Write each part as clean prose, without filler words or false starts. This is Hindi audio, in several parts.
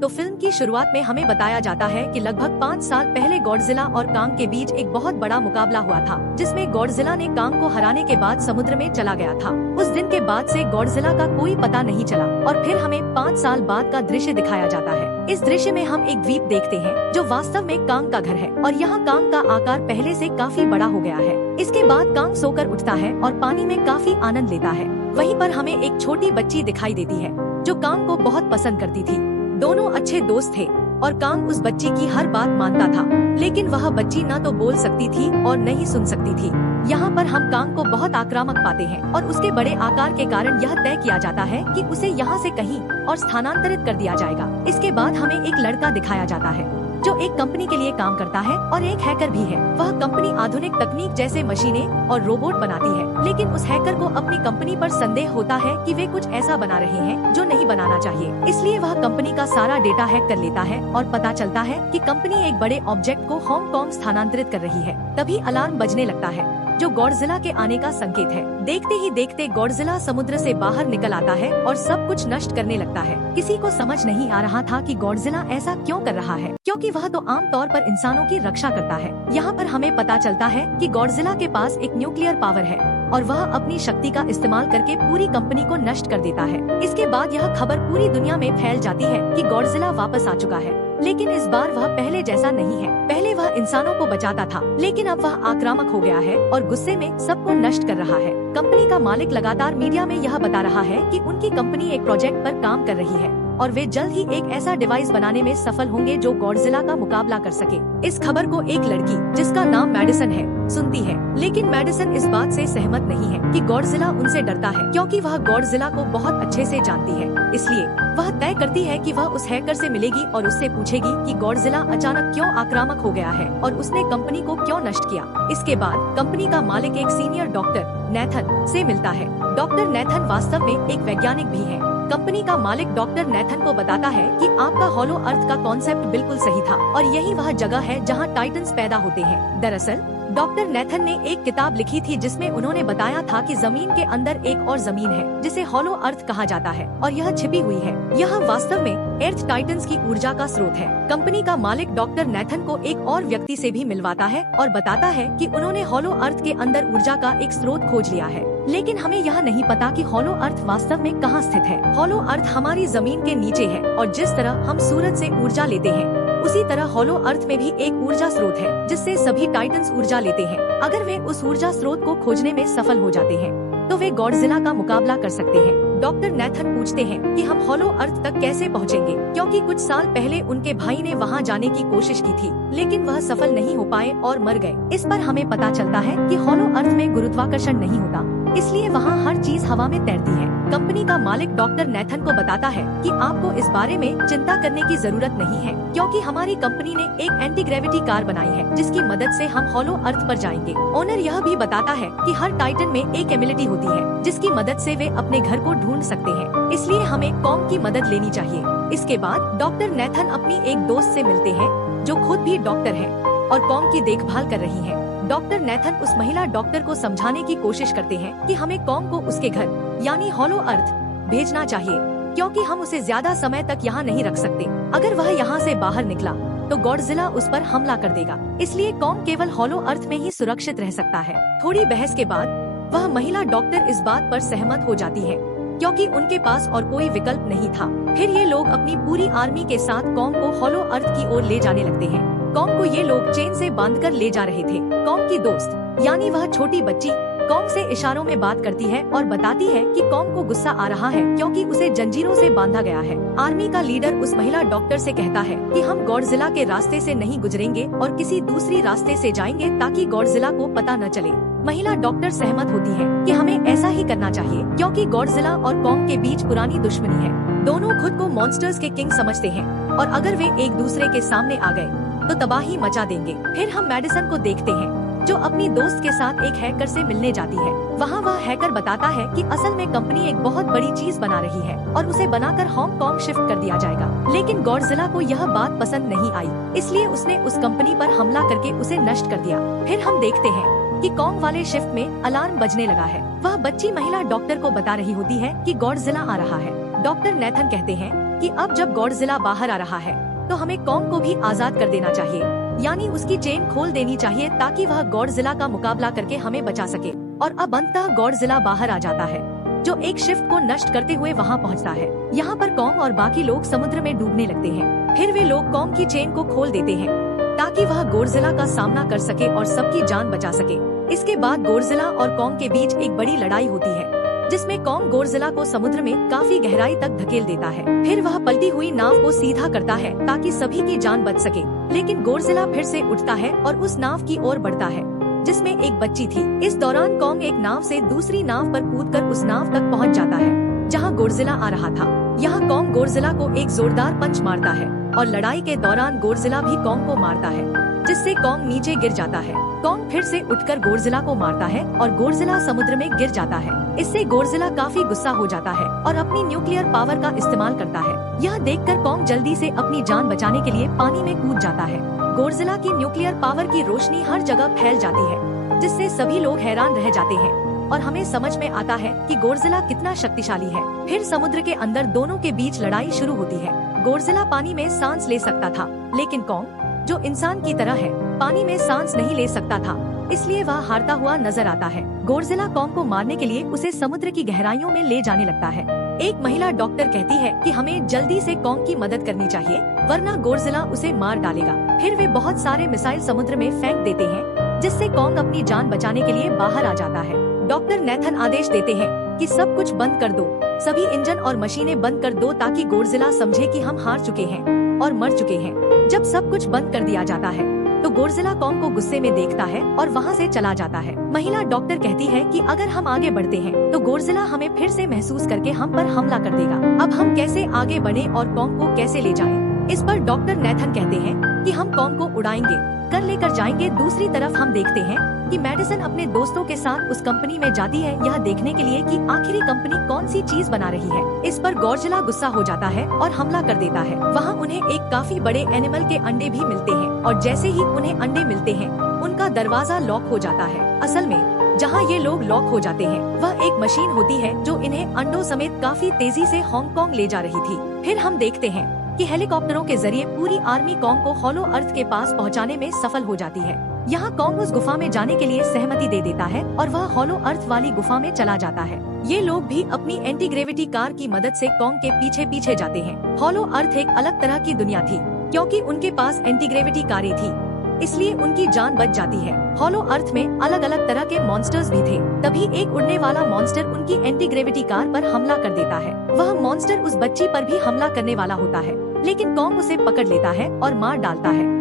तो फिल्म की शुरुआत में हमें बताया जाता है कि लगभग 5 साल पहले गॉडजिला और कांग के बीच एक बहुत बड़ा मुकाबला हुआ था, जिसमें गॉडजिला ने कांग को हराने के बाद समुद्र में चला गया था। उस दिन के बाद से गॉडजिला का कोई पता नहीं चला और फिर हमें 5 साल बाद का दृश्य दिखाया जाता है। इस दृश्य में हम एक द्वीप देखते हैं जो वास्तव में कांग का घर है और यहाँ कांग का आकार पहले से काफी बड़ा हो गया है। इसके बाद कांग सोकर उठता है और पानी में काफी आनंद लेता है। वहीं पर हमें एक छोटी बच्ची दिखाई देती है जो कांग को बहुत पसंद करती थी। दोनों अच्छे दोस्त थे और कांग उस बच्ची की हर बात मानता था, लेकिन वह बच्ची न तो बोल सकती थी और न ही सुन सकती थी। यहाँ पर हम कांग को बहुत आक्रामक पाते हैं और उसके बड़े आकार के कारण यह तय किया जाता है कि उसे यहाँ से कहीं और स्थानांतरित कर दिया जाएगा। इसके बाद हमें एक लड़का दिखाया जाता है जो एक कंपनी के लिए काम करता है और एक हैकर भी है। वह कंपनी आधुनिक तकनीक जैसे मशीनें और रोबोट बनाती है, लेकिन उस हैकर को अपनी कंपनी पर संदेह होता है कि वे कुछ ऐसा बना रहे हैं जो नहीं बनाना चाहिए। इसलिए वह कंपनी का सारा डेटा हैक कर लेता है और पता चलता है कि कंपनी एक बड़े ऑब्जेक्ट को हांगकांग स्थानांतरित कर रही है। तभी अलार्म बजने लगता है जो गॉडजिला के आने का संकेत है। देखते ही देखते गॉडजिला समुद्र से बाहर निकल आता है और सब कुछ नष्ट करने लगता है। किसी को समझ नहीं आ रहा था कि गॉडजिला ऐसा क्यों कर रहा है, क्योंकि वह तो आम तौर पर इंसानों की रक्षा करता है। यहाँ पर हमें पता चलता है कि गॉडजिला के पास एक न्यूक्लियर पावर है और वह अपनी शक्ति का इस्तेमाल करके पूरी कंपनी को नष्ट कर देता है। इसके बाद यह खबर पूरी दुनिया में फैल जाती है कि गॉडजिला वापस आ चुका है, लेकिन इस बार वह पहले जैसा नहीं है। पहले वह इंसानों को बचाता था, लेकिन अब वह आक्रामक हो गया है और गुस्से में सबको नष्ट कर रहा है। कंपनी का मालिक लगातार मीडिया में यह बता रहा है कि उनकी कंपनी एक प्रोजेक्ट पर काम कर रही है और वे जल्द ही एक ऐसा डिवाइस बनाने में सफल होंगे जो गॉडजिला का मुकाबला कर सके। इस खबर को एक लड़की जिसका नाम मैडिसन है सुनती है, लेकिन मैडिसन इस बात से सहमत नहीं है कि गॉडजिला उनसे डरता है, क्योंकि वह गॉडजिला को बहुत अच्छे से जानती है। इसलिए वह तय करती है कि वह उस हैकर से मिलेगी और उससे पूछेगी कि गॉडजिला अचानक क्यों आक्रामक हो गया है और उसने कंपनी को क्यों नष्ट किया। इसके बाद कंपनी का मालिक एक सीनियर डॉक्टर नेथन से मिलता है। डॉक्टर नेथन वास्तव में एक वैज्ञानिक भी है। कंपनी का मालिक डॉक्टर नेथन को बताता है कि आपका हॉलो अर्थ का कॉन्सेप्ट बिल्कुल सही था और यही वह जगह है जहां टाइटन्स पैदा होते हैं। दरअसल डॉक्टर नेथन ने एक किताब लिखी थी जिसमें उन्होंने बताया था कि जमीन के अंदर एक और जमीन है जिसे हॉलो अर्थ कहा जाता है और यह छिपी हुई है। यह वास्तव में अर्थ टाइटन्स की ऊर्जा का स्रोत है। कंपनी का मालिक डॉक्टर नेथन को एक और व्यक्ति से भी मिलवाता है और बताता है कि उन्होंने हॉलो अर्थ के अंदर ऊर्जा का एक स्रोत खोज लिया है, लेकिन हमें यह नहीं पता कि हॉलो अर्थ वास्तव में कहाँ स्थित है। हॉलो अर्थ हमारी जमीन के नीचे है और जिस तरह हम सूरज से ऊर्जा लेते हैं उसी तरह हॉलो अर्थ में भी एक ऊर्जा स्रोत है जिससे सभी टाइटन्स ऊर्जा लेते हैं। अगर वे उस ऊर्जा स्रोत को खोजने में सफल हो जाते हैं तो वे गॉडजिला का मुकाबला कर सकते हैं। डॉक्टर नेथन पूछते हैं कि हम हॉलो अर्थ तक कैसे पहुंचेंगे, क्योंकि कुछ साल पहले उनके भाई ने वहां जाने की कोशिश की थी, लेकिन वह सफल नहीं हो पाए और मर गए। इस पर हमें पता चलता है कि हॉलो अर्थ में गुरुत्वाकर्षण नहीं होता, इसलिए वहाँ हर चीज हवा में तैरती है। कंपनी का मालिक डॉक्टर नेथन को बताता है कि आपको इस बारे में चिंता करने की जरूरत नहीं है, क्योंकि हमारी कंपनी ने एक एंटी ग्रेविटी कार बनाई है जिसकी मदद से हम हॉलो अर्थ पर जाएंगे। ओनर यह भी बताता है कि हर टाइटन में एक एबिलिटी होती है जिसकी मदद से वे अपने घर को ढूंढ सकते हैं, इसलिए हमें कॉम की मदद लेनी चाहिए। इसके बाद डॉक्टर नेथन अपनी एक दोस्त से मिलते हैं जो खुद भी डॉक्टर है और कॉम की देखभाल कर रही है। डॉक्टर नेथन उस महिला डॉक्टर को समझाने की कोशिश करते हैं कि हमें कॉम को उसके घर यानी हॉलो अर्थ भेजना चाहिए, क्योंकि हम उसे ज्यादा समय तक यहाँ नहीं रख सकते। अगर वह यहाँ से बाहर निकला तो गॉडजिला उस पर हमला कर देगा, इसलिए कॉम केवल हॉलो अर्थ में ही सुरक्षित रह सकता है। थोड़ी बहस के बाद वह महिला डॉक्टर इस बात पर सहमत हो जाती है, क्योंकि उनके पास और कोई विकल्प नहीं था। फिर ये लोग अपनी पूरी आर्मी के साथ कॉम को हॉलो अर्थ की ओर ले जाने लगते हैं। कॉम को ये लोग चेन से बांधकर ले जा रहे थे। कॉम की दोस्त यानी वह छोटी बच्ची कॉम से इशारों में बात करती है और बताती है कि कॉम को गुस्सा आ रहा है क्योंकि उसे जंजीरों से बांधा गया है। आर्मी का लीडर उस महिला डॉक्टर से कहता है कि हम गॉडजिला के रास्ते से नहीं गुजरेंगे और किसी दूसरी रास्ते से जाएंगे ताकि गॉडजिला को पता न चले। महिला डॉक्टर सहमत होती है कि हमें ऐसा ही करना चाहिए, क्योंकि गॉडजिला और कॉम के बीच पुरानी दुश्मनी है। दोनों खुद को मॉन्स्टर्स के किंग समझते हैं और अगर वे एक दूसरे के सामने आ गए तो तबाही मचा देंगे। फिर हम मैडिसन को देखते हैं जो अपनी दोस्त के साथ एक हैकर से मिलने जाती है। वहाँ वह हैकर बताता है कि असल में कंपनी एक बहुत बड़ी चीज बना रही है और उसे बनाकर हांगकांग शिफ्ट कर दिया जाएगा। लेकिन गॉडजिला को यह बात पसंद नहीं आई, इसलिए उसने उस कंपनी पर हमला करके उसे नष्ट कर दिया। फिर हम देखते हैं कि कॉन्ग वाले शिफ्ट में अलार्म बजने लगा है। वह बच्ची महिला डॉक्टर को बता रही होती है कि गॉडजिला आ रहा है। डॉक्टर नेथन कहते हैं कि अब जब गॉडजिला बाहर आ रहा है तो हमें कॉन्ग को भी आजाद कर देना चाहिए, यानी उसकी चेन खोल देनी चाहिए ताकि वह गॉडजिला का मुकाबला करके हमें बचा सके। और अब अंततः गॉडजिला बाहर आ जाता है, जो एक शिप को नष्ट करते हुए वहाँ पहुँचता है। यहाँ पर कॉन्ग और बाकी लोग समुद्र में डूबने लगते हैं। फिर वे लोग कॉन्ग की चेन को खोल देते हैं ताकि वह गॉडजिला का सामना कर सके और सबकी जान बचा सके। इसके बाद गॉडजिला और कॉन्ग के बीच एक बड़ी लड़ाई होती है, जिसमें कॉन्ग गॉडजिला को समुद्र में काफी गहराई तक धकेल देता है। फिर वह पलटी हुई नाव को सीधा करता है ताकि सभी की जान बच सके, लेकिन गॉडजिला फिर से उठता है और उस नाव की ओर बढ़ता है जिसमें एक बच्ची थी। इस दौरान कॉन्ग एक नाव से दूसरी नाव पर कूदकर उस नाव तक पहुंच जाता है जहां गॉडजिला आ रहा था। यहाँ कॉन्ग गॉडजिला को एक जोरदार पंच मारता है और लड़ाई के दौरान गॉडजिला भी कॉन्ग को मारता है, जिससे कॉन्ग नीचे गिर जाता है। कॉन्ग फिर से उठकर गॉडजिला को मारता है और गॉडजिला समुद्र में गिर जाता है। इससे गॉडजिला काफी गुस्सा हो जाता है और अपनी न्यूक्लियर पावर का इस्तेमाल करता है। यह देखकर कॉन्ग जल्दी से अपनी जान बचाने के लिए पानी में कूद जाता है। गॉडजिला की न्यूक्लियर पावर की रोशनी हर जगह फैल जाती है, जिससे सभी लोग हैरान रह जाते हैं और हमें समझ में आता है कि गॉडजिला कितना शक्तिशाली है। फिर समुद्र के अंदर दोनों के बीच लड़ाई शुरू होती है। गॉडजिला पानी में सांस ले सकता था, लेकिन कॉन्ग जो इंसान की तरह है पानी में सांस नहीं ले सकता था, इसलिए वह हारता हुआ नजर आता है। गॉडजिला कॉन्ग को मारने के लिए उसे समुद्र की गहराइयों में ले जाने लगता है। एक महिला डॉक्टर कहती है कि हमें जल्दी से कॉन्ग की मदद करनी चाहिए, वरना गॉडजिला उसे मार डालेगा। फिर वे बहुत सारे मिसाइल समुद्र में फेंक देते हैं, जिससे कॉन्ग अपनी जान बचाने के लिए बाहर आ जाता है। डॉक्टर नेथन आदेश देते हैं कि सब कुछ बंद कर दो, सभी इंजन और मशीनें बंद कर दो ताकि गॉडजिला समझे कि हम हार चुके हैं और मर चुके हैं। जब सब कुछ बंद कर दिया जाता है तो गॉडजिला कॉन्ग को गुस्से में देखता है और वहाँ से चला जाता है। महिला डॉक्टर कहती है कि अगर हम आगे बढ़ते हैं तो गॉडजिला हमें फिर से महसूस करके हम पर हमला कर देगा। अब हम कैसे आगे बढ़े और कॉन्ग को कैसे ले जाएं? इस पर डॉक्टर नेथन कहते हैं कि हम कॉन्ग को उड़ाएंगे, कर लेकर जाएंगे। दूसरी तरफ हम देखते हैं कि मेडिसन अपने दोस्तों के साथ उस कंपनी में जाती है, यह देखने के लिए कि आखिरी कंपनी कौन सी चीज बना रही है। इस पर गॉडजिला गुस्सा हो जाता है और हमला कर देता है। वहाँ उन्हें एक काफी बड़े एनिमल के अंडे भी मिलते हैं और जैसे ही उन्हें अंडे मिलते हैं उनका दरवाजा लॉक हो जाता है। असल में जहाँ ये लोग लॉक हो जाते हैं वह एक मशीन होती है जो इन्हें अंडों समेत काफी तेजी से हांगकांग ले जा रही थी। फिर हम देखते हैं कि हेलीकॉप्टरों के जरिए पूरी आर्मी कॉन्ग को हॉलो अर्थ के पास पहुंचाने में सफल हो जाती है। यहाँ कॉन्ग उस गुफा में जाने के लिए सहमति दे देता है और वह हॉलो अर्थ वाली गुफा में चला जाता है। ये लोग भी अपनी एंटी ग्रेविटी कार की मदद से कॉन्ग के पीछे पीछे जाते हैं। हॉलो अर्थ एक अलग तरह की दुनिया थी, क्योंकि उनके पास एंटी ग्रेविटी कारें थी, इसलिए उनकी जान बच जाती है। हॉलो अर्थ में अलग अलग तरह के मॉन्स्टर्स भी थे। तभी एक उड़ने वाला मॉन्स्टर उनकी एंटी ग्रेविटी कार पर हमला कर देता है। वह मॉन्स्टर उस बच्ची पर भी हमला करने वाला होता है, लेकिन कॉन्ग उसे पकड़ लेता है और मार डालता है।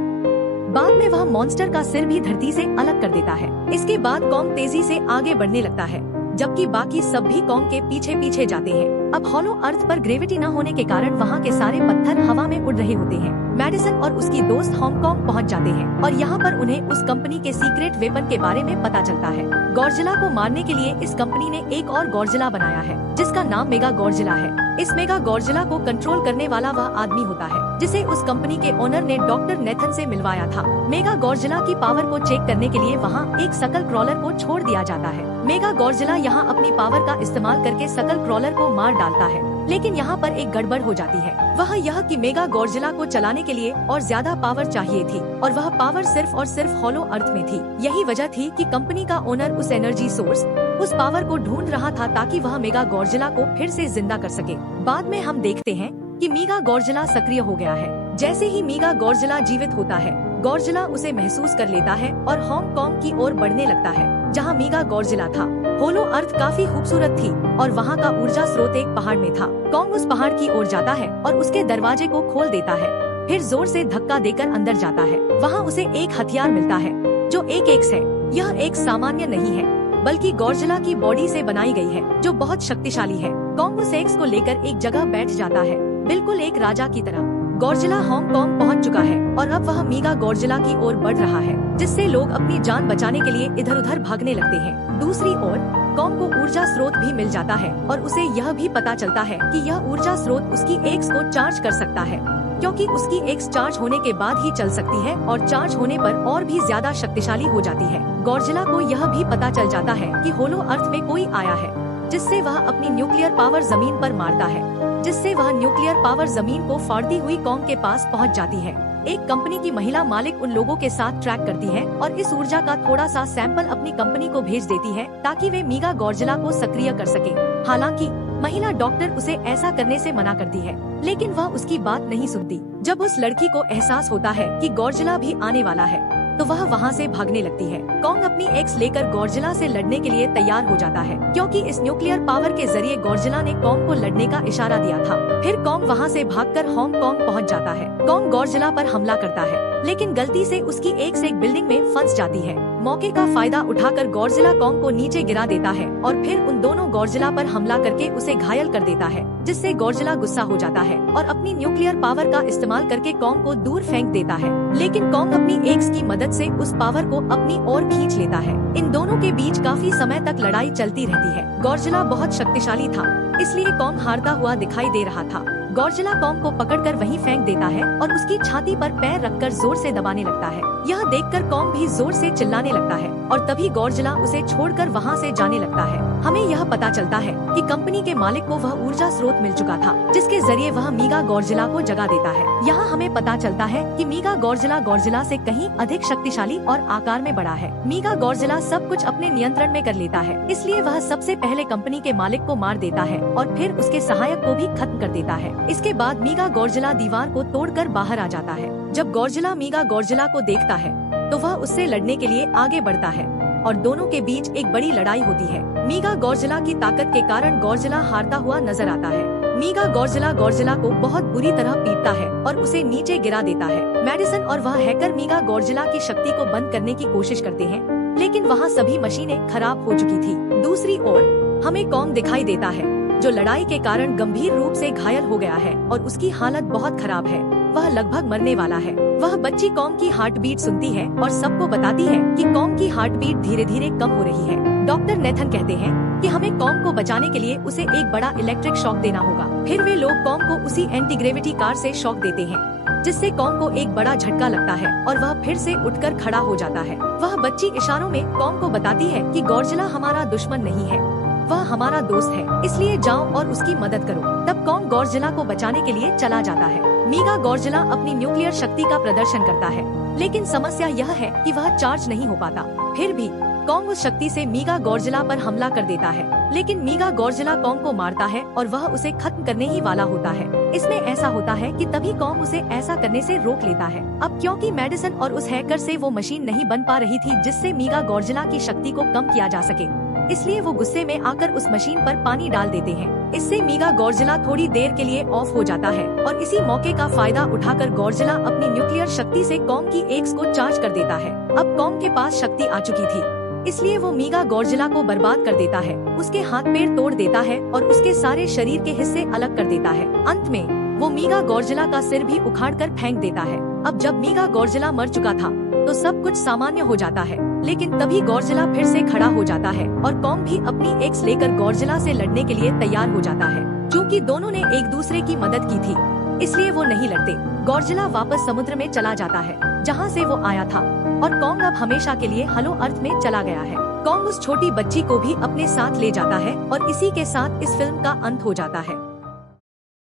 बाद में वह मॉन्स्टर का सिर भी धरती से अलग कर देता है। इसके बाद कॉन्ग तेजी से आगे बढ़ने लगता है, जबकि बाकी सब भी कॉन्ग के पीछे पीछे जाते हैं। अब हॉलो अर्थ पर ग्रेविटी न होने के कारण वहाँ के सारे पत्थर हवा में उड़ रहे होते हैं। मेडिसन और उसकी दोस्त हांगकांग पहुँच जाते हैं और यहाँ पर उन्हें उस कंपनी के सीक्रेट वेपन के बारे में पता चलता है। गॉडजिला को मारने के लिए इस कंपनी ने एक और गॉडजिला बनाया है, जिसका नाम मेगा गॉडजिला है। इस मेगा गॉडजिला को कंट्रोल करने वाला वह आदमी होता है जिसे उस कंपनी के ओनर ने डॉक्टर नेथन से मिलवाया था। मेगा गॉडजिला की पावर को चेक करने के लिए वहाँ एक सकल क्रॉलर को छोड़ दिया जाता है। मेगा गॉडजिला यहाँ अपनी पावर का इस्तेमाल करके सकल क्रॉलर को मार डालता है, लेकिन यहाँ पर एक गड़बड़ हो जाती है। वह यह कि मेगा गॉडजिला को चलाने के लिए और ज्यादा पावर चाहिए थी और वह पावर सिर्फ और सिर्फ हॉलो अर्थ में थी। यही वजह थी कि कंपनी का ओनर उस एनर्जी सोर्स, उस पावर को ढूंढ रहा था ताकि वह मेगा गॉडजिला को फिर से जिंदा कर सके। बाद में हम देखते हैं कि मेगा गॉडजिला सक्रिय हो गया है। जैसे ही मेगा गॉडजिला जीवित होता है, गॉडजिला उसे महसूस कर लेता है और हांगकांग की ओर बढ़ने लगता है, जहाँ मेगा गॉडजिला था। होलो अर्थ काफी खूबसूरत थी और वहाँ का ऊर्जा स्रोत एक पहाड़ में था। कॉन्ग उस पहाड़ की ओर जाता है और उसके दरवाजे को खोल देता है, फिर जोर से धक्का देकर अंदर जाता है। वहाँ उसे एक हथियार मिलता है जो एक एक्स है। यह एक सामान्य नहीं है, बल्कि गॉडजिला की बॉडी से बनाई गई है, जो बहुत शक्तिशाली है। कॉन्ग उस एक्स को लेकर एक जगह बैठ जाता है, बिल्कुल एक राजा की तरह। गॉडजिला हांगकांग पहुंच चुका है और अब वह मेगा गॉडजिला की ओर बढ़ रहा है, जिससे लोग अपनी जान बचाने के लिए इधर उधर भागने लगते हैं। दूसरी ओर कॉन्ग को ऊर्जा स्रोत भी मिल जाता है और उसे यह भी पता चलता है कि यह ऊर्जा स्रोत उसकी एक्स को चार्ज कर सकता है, क्योंकि उसकी एक्स चार्ज होने के बाद ही चल सकती है और चार्ज होने पर और भी ज्यादा शक्तिशाली हो जाती है। गॉडजिला को यह भी पता चल जाता है कि होलो अर्थ में कोई आया है, जिससे वह अपनी न्यूक्लियर पावर जमीन पर मारता है, जिससे वह न्यूक्लियर पावर जमीन को फाड़ती हुई कॉन्ग के पास पहुंच जाती है। एक कंपनी की महिला मालिक उन लोगों के साथ ट्रैक करती है और इस ऊर्जा का थोड़ा सा सैंपल अपनी कंपनी को भेज देती है ताकि वे मेगा गॉडजिला को सक्रिय कर सके। हालांकि महिला डॉक्टर उसे ऐसा करने से मना करती है, लेकिन वह उसकी बात नहीं सुनती। जब उस लड़की को एहसास होता है कि गॉडजिला भी आने वाला है, तो वह वहाँ से भागने लगती है। कॉन्ग अपनी एक्स लेकर गॉडजिला से लड़ने के लिए तैयार हो जाता है, क्योंकि इस न्यूक्लियर पावर के जरिए गॉडजिला ने कॉन्ग को लड़ने का इशारा दिया था। फिर कॉन्ग वहाँ से भागकर हांगकांग पहुँच जाता है। कॉन्ग गॉडजिला पर हमला करता है, लेकिन गलती से उसकी एक से एक बिल्डिंग में फंस जाती है। मौके का फायदा उठाकर गॉडजिला कॉन्ग को नीचे गिरा देता है और फिर उन दोनों गॉडजिला पर हमला करके उसे घायल कर देता है, जिससे गॉडजिला गुस्सा हो जाता है और अपनी न्यूक्लियर पावर का इस्तेमाल करके कॉन्ग को दूर फेंक देता है। लेकिन कॉन्ग अपनी एक्स की मदद से उस पावर को अपनी ओर खींच लेता है। इन दोनों के बीच काफी समय तक लड़ाई चलती रहती है। गॉडजिला बहुत शक्तिशाली था, इसलिए कॉन्ग हारता हुआ दिखाई दे रहा था। गॉडजिला कॉन्ग को पकड़कर वहीं फेंक देता है और उसकी छाती पर पैर रखकर जोर से दबाने लगता है। यह देखकर कॉन्ग भी जोर से चिल्लाने लगता है और तभी गॉडजिला उसे छोड़कर वहां से जाने लगता है। हमें यह पता चलता है कि कंपनी के मालिक को वह ऊर्जा स्रोत मिल चुका था, जिसके जरिए वह मेगा गॉडजिला को जगा देता है। यहाँ हमें पता चलता है कि मेगा गॉडजिला से कहीं अधिक शक्तिशाली और आकार में बड़ा है। मेगा गॉडजिला सब कुछ अपने नियंत्रण में कर लेता है, इसलिए वह सबसे पहले कंपनी के मालिक को मार देता है और फिर उसके सहायक को भी खत्म कर देता है। इसके बाद मेगा गॉडजिला दीवार को तोड़कर बाहर आ जाता है। जब गॉडजिला मेगा गॉडजिला को देखता है तो वह उससे लड़ने के लिए आगे बढ़ता है और दोनों के बीच एक बड़ी लड़ाई होती है। मेगा गॉडजिला की ताकत के कारण गॉडजिला हारता हुआ नजर आता है। मेगा गॉडजिला को बहुत बुरी तरह पीटता है और उसे नीचे गिरा देता है। मेडिसन और वह हैकर मेगा गॉडजिला की शक्ति को बंद करने की कोशिश करते हैं, लेकिन वहाँ सभी मशीनें खराब हो चुकी थी। दूसरी ओर हमें कॉन्ग दिखाई देता है, जो लड़ाई के कारण गंभीर रूप से घायल हो गया है और उसकी हालत बहुत खराब है। वह लगभग मरने वाला है। वह बच्ची कॉन्ग की हार्ट बीट सुनती है और सबको बताती है कि कॉन्ग की हार्ट बीट धीरे धीरे कम हो रही है। डॉक्टर नेथन कहते हैं कि हमें कॉन्ग को बचाने के लिए उसे एक बड़ा इलेक्ट्रिक शॉक देना होगा। फिर वे लोग कॉन्ग को उसी एंटी ग्रेविटी कार से शॉक देते हैं, जिससे कॉन्ग को एक बड़ा झटका लगता है और वह फिर से उठकर खड़ा हो जाता है। वह बच्ची इशारों में कॉन्ग को बताती है कि गॉडजिला हमारा दुश्मन नहीं है, वह हमारा दोस्त है, इसलिए जाओ और उसकी मदद करो। तब कॉन्ग गॉडजिला को बचाने के लिए चला जाता है। मेगा गॉडजिला अपनी न्यूक्लियर शक्ति का प्रदर्शन करता है, लेकिन समस्या यह है कि वह चार्ज नहीं हो पाता। फिर भी कॉन्ग उस शक्ति से मेगा गॉडजिला पर हमला कर देता है, लेकिन मेगा गॉडजिला कॉन्ग को मारता है और वह उसे खत्म करने ही वाला होता है। इसमें ऐसा होता है कि तभी कॉन्ग उसे ऐसा करने से रोक लेता है। अब क्योंकि मेडिसन और उस हैकर से वो मशीन नहीं बन पा रही थी जिससे मेगा गॉडजिला की शक्ति को कम किया जा सके, इसलिए वो गुस्से में आकर उस मशीन पर पानी डाल देते हैं। इससे मेगा गॉडजिला थोड़ी देर के लिए ऑफ हो जाता है और इसी मौके का फायदा उठाकर गॉडजिला अपनी न्यूक्लियर शक्ति से कॉन्ग की एक्स को चार्ज कर देता है। अब कॉन्ग के पास शक्ति आ चुकी थी, इसलिए वो मेगा गॉडजिला को बर्बाद कर देता है, उसके हाथ पैर तोड़ देता है और उसके सारे शरीर के हिस्से अलग कर देता है। अंत में वो मेगा गॉडजिला का सिर भी उखाड़कर फेंक देता है। अब जब मेगा गॉडजिला मर चुका था तो सब कुछ सामान्य हो जाता है, लेकिन तभी गॉडजिला फिर से खड़ा हो जाता है और कॉन्ग भी अपनी एक्स लेकर गॉडजिला से लड़ने के लिए तैयार हो जाता है। क्योंकि दोनों ने एक दूसरे की मदद की थी, इसलिए वो नहीं लड़ते। गॉडजिला वापस समुद्र में चला जाता है जहाँ से वो आया था और कॉन्ग अब हमेशा के लिए हलो अर्थ में चला गया है। कॉन्ग उस छोटी बच्ची को भी अपने साथ ले जाता है और इसी के साथ इस फिल्म का अंत हो जाता है।